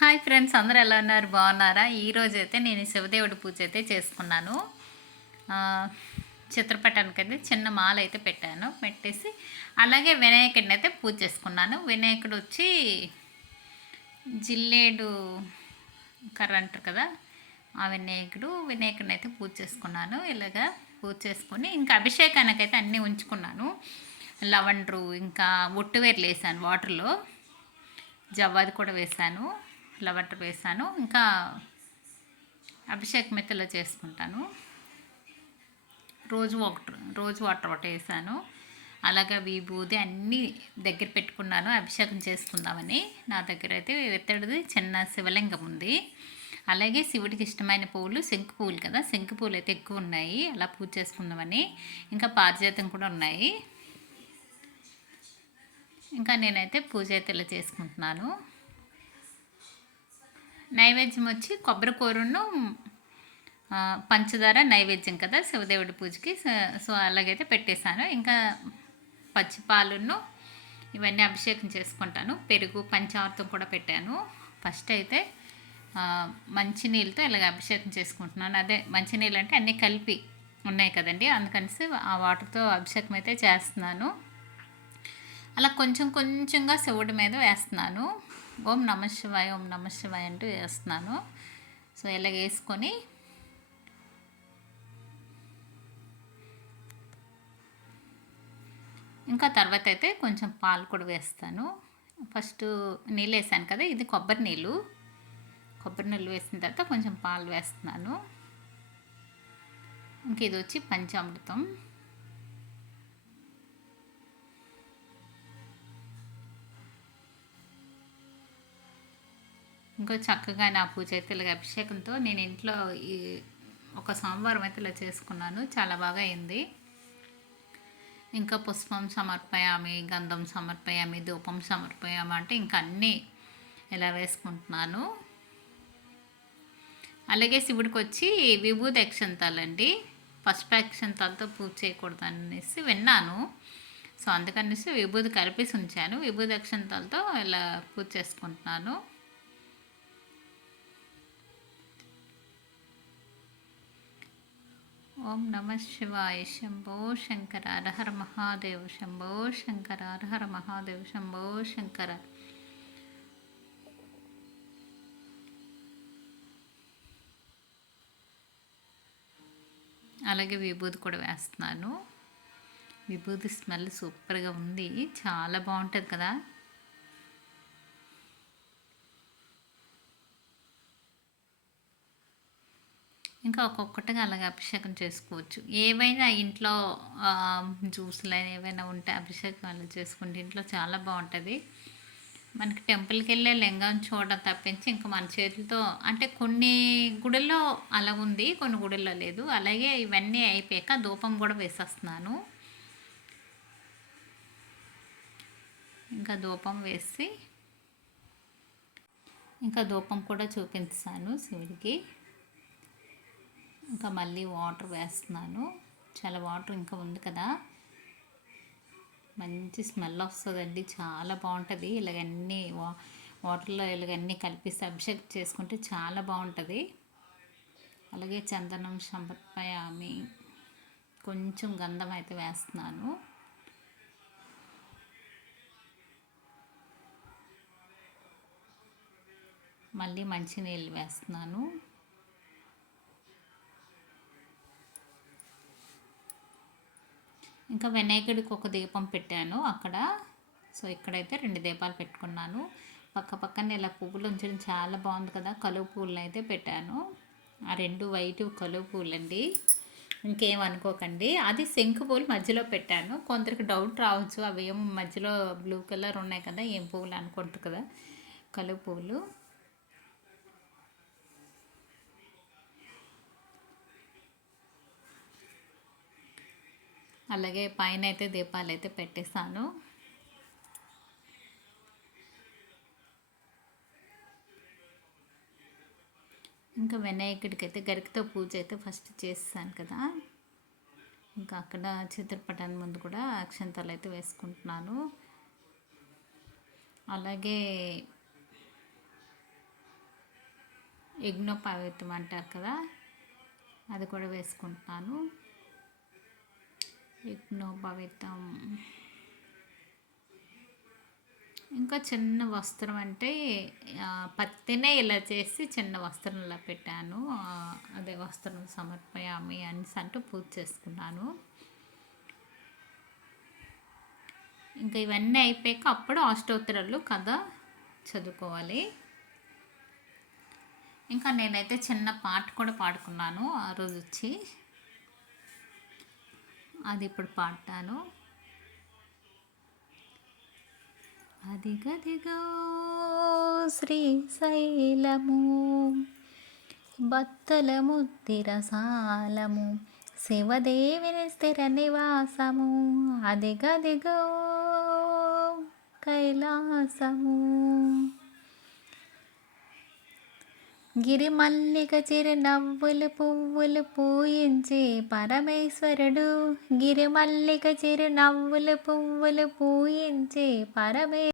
Hi friends అందరూ ఎలా ఉన్నారు? బాగున్నారా? ఈరోజు అయితే నేను శివదేవుడి పూజ అయితే చేసుకున్నాను. చిత్రపటానికి అయితే చిన్న మాల అయితే పెట్టాను పెట్టేసి అలాగే వినాయకుడిని అయితే పూజ చేసుకున్నాను. వినాయకుడు వచ్చి జిల్లేడు కర్ర అంటారు కదా ఆ వినాయకుడు వినాయకుడిని అయితే పూజ చేసుకున్నాను. ఇలాగా పూజ చేసుకొని ఇంకా అభిషేకానికి అయితే అన్నీ ఉంచుకున్నాను. లవండ్రు ఇంకా ఒట్టువేర్లు వేసాను వాటర్లో. జవ్వాది కూడా వేసాను. లవంటర్ వేసాను. ఇంకా అభిషేక్ అయితే చేసుకుంటాను. రోజు ఒకటి రోజు వాటర్ ఒకటి వేసాను. అలాగే విభూది అన్నీ దగ్గర పెట్టుకున్నాను. అభిషేకం చేసుకుందామని. నా దగ్గర అయితే ఎత్తడిది చిన్న శివలింగం ఉంది. అలాగే శివుడికి ఇష్టమైన పువ్వులు శంకు పువ్వులు కదా. శంకు పువ్వులు అయితే ఎక్కువ ఉన్నాయి. అలా పూజ చేసుకుందామని. ఇంకా పారిజాతం కూడా ఉన్నాయి. ఇంకా నేనైతే పూజ అయితే ఇలా చేసుకుంటున్నాను. నైవేద్యం వచ్చి కొబ్బరి కూరను పంచదార నైవేద్యం కదా శివదేవుడి పూజకి. సో- అలాగైతే పెట్టేశాను. ఇంకా పచ్చిపాలును ఇవన్నీ అభిషేకం చేసుకుంటాను. పెరుగు పంచామృతం కూడా పెట్టాను. ఫస్ట్ అయితే మంచినీళ్ళతో ఇలాగ అభిషేకం చేసుకుంటున్నాను. అదే మంచినీళ్ళు అంటే అన్నీ కలిపి ఉన్నాయి కదండి. అందుకనిసి ఆ వాటర్తో అభిషేకం అయితే చేస్తున్నాను. అలా కొంచెం కొంచెంగా శివుడి మీద వేస్తున్నాను. ఓం నమ శివాయ ఓం నమ శివాయ అంటూ వేస్తున్నాను. సో ఇలా వేసుకొని ఇంకా తర్వాత అయితే కొంచెం పాలు కూడా వేస్తాను. ఫస్ట్ నీళ్ళు వేసాను కదా ఇది కొబ్బరి నీళ్ళు. కొబ్బరి నీళ్ళు వేసిన తర్వాత కొంచెం పాలు వేస్తున్నాను. ఇంక ఇది వచ్చి పంచామృతం. ఇంకా చక్కగా నా పూజ అయితే ఇలాగ అభిషేకంతో నేను ఇంట్లో ఈ ఒక సోమవారం అయితే ఇలా చేసుకున్నాను. చాలా బాగా అయింది. ఇంకా పుష్పం సమర్పయామి గంధం సమర్పయామి ధూపం సమర్పయామి అంటే ఇంకా అన్నీ ఇలా వేసుకుంటున్నాను. అలాగే శివుడికి వచ్చి విభూతి అక్షంతాలండి పసుపు అక్షంతాలతో పూజ చేయకూడదు అనేసి విన్నాను. సో అందుకనేసి విభూతి కలిపేసి ఉంచాను. విభూతి అక్షంతాలతో ఇలా పూజ చేసుకుంటున్నాను. ఓం నమ శివాయ శంభో శంకర హర మహాదేవ్ శంభో శంకర హర మహాదేవ్ శంభో శంకర. అలాగే విభూతి కూడా వేస్తున్నాను. విభూతి స్మెల్ సూపర్గా ఉంది. చాలా బాగుంటుంది కదా? ఇంకా ఒక్కొక్కటిగా అలాగే అభిషేకం చేసుకోవచ్చు. ఏవైనా ఇంట్లో జ్యూస్లు ఏవైనా ఉంటే అభిషేకం అలా చేసుకుంటే ఇంట్లో చాలా బాగుంటుంది. మనకి టెంపుల్కి వెళ్ళే లింగం చూడడం తప్పించి ఇంకా మన చేతులతో అంటే కొన్ని గుడుల్లో అలా ఉంది కొన్ని గుడుల్లో లేదు. అలాగే ఇవన్నీ అయిపోయాక ధూపం కూడా వేసేస్తున్నాను. ఇంకా ధూపం వేసి ఇంకా ధూపం కూడా చూపించాను శివుడికి. ఇంకా మళ్ళీ వాటర్ వేస్తున్నాను. చాలా వాటర్ ఇంకా ఉంది కదా. మంచి స్మెల్ వస్తుందండి. చాలా బాగుంటుంది. ఇలాగన్నీ వా వాటర్లో ఇలాగన్నీ కలిపి సబ్జెక్ట్ చేసుకుంటే చాలా బాగుంటుంది. అలాగే చందనం సంపర్పయామి కొంచెం గంధం అయితే వేస్తున్నాను. మళ్ళీ మంచినీళ్ళు వేస్తున్నాను. ఇంకా వినాయకుడికి ఒక దీపం పెట్టాను అక్కడ. సో ఇక్కడైతే రెండు దీపాలు పెట్టుకున్నాను. పక్క పక్కన ఇలా పువ్వులు ఉంచడం చాలా బాగుంది కదా. కలువ పువ్వులను అయితే పెట్టాను. ఆ రెండు వైట్ కలువ పువ్వులు అండి ఇంకేం అనుకోకండి. అది శంకు పూలు మధ్యలో పెట్టాను. కొందరికి డౌట్ రావచ్చు. అవి ఏం మధ్యలో బ్లూ కలర్ ఉన్నాయి కదా ఏం పువ్వులు అనుకుంటారు కదా. కలువ పువ్వులు. అలాగే పైన అయితే దీపాలు అయితే పెట్టేస్తాను ఇంకా వినాయకుడికి అయితే గరికతో పూజ అయితే ఫస్ట్ చేస్తాను కదా. ఇంకా అక్కడ చిత్రపటాన్ని ముందు కూడా అక్షంతాలు అయితే వేసుకుంటున్నాను. అలాగే యజ్ఞోపవితం అంటారు కదా అది కూడా వేసుకుంటున్నాను. యజ్ఞోపవితం. ఇంకా చిన్న వస్త్రం అంటే పత్తినే ఇలా చేసి చిన్న వస్త్రంలా పెట్టాను. అదే వస్త్రం సమర్పయామి అని అంటూ పూజ చేసుకున్నాను. ఇంకా ఇవన్నీ అయిపోయాక అప్పుడు అష్టోత్తరాలు కథ చదువుకోవాలి. ఇంకా నేనైతే చిన్న పాట కూడా పాడుకున్నాను ఆ రోజు వచ్చి. అది ఇప్పుడు పాడతాను. అదిగదిగో శ్రీశైలము బత్తల ముద్దిరసాలము శివదేవిని స్థిర నివాసము అదిగదిగో కైలాసము. గిరిమల్లిక చిరునవ్వులు పువ్వులు పూయించే పరమేశ్వరుడు. గిరిమల్లిక చిరునవ్వులు పువ్వులు పూయించే పరమే